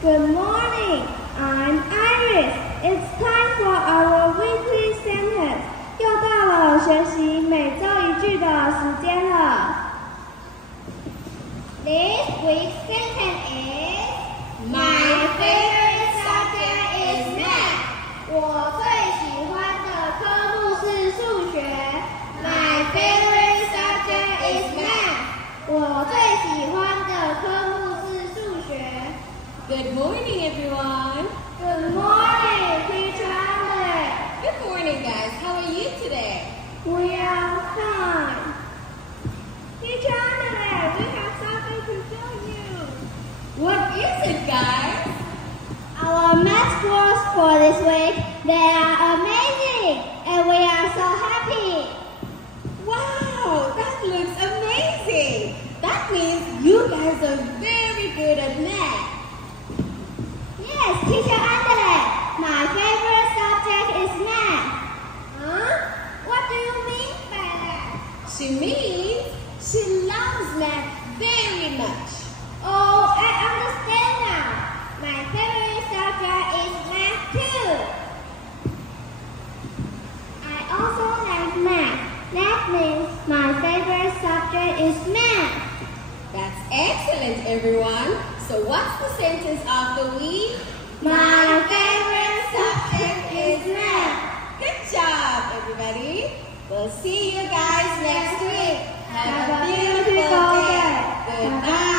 Good morning, I'm Iris. It's time for our weekly sentence. 又到了学习每周一句的时间了。This week's sentence is My favorite subject is math. 我最喜欢的科目是数学。My favorite subject is math. 我最喜欢的科目是数学。Good morning, everyone. Good morning, Teacher Andre. Good morning, guys. How are you today? We are fine. Teacher Andre, we have something to show you. What is it, guys? Our math scores for this week, they are amazing, and we are so happy. Wow, that looks amazing. That means you guys are very good at math. Yes, Teacher Andre, my favorite subject is math. Huh? What do you mean by that? She means she loves math very much. Oh, I understand now. My favorite subject is math too. I also like math. That means my favorite subject is math. That's excellent, everyone. So what's the sentence of the week? My favorite subject is math. Good job, everybody. We'll see you guys next week. Have a beautiful day. Goodbye.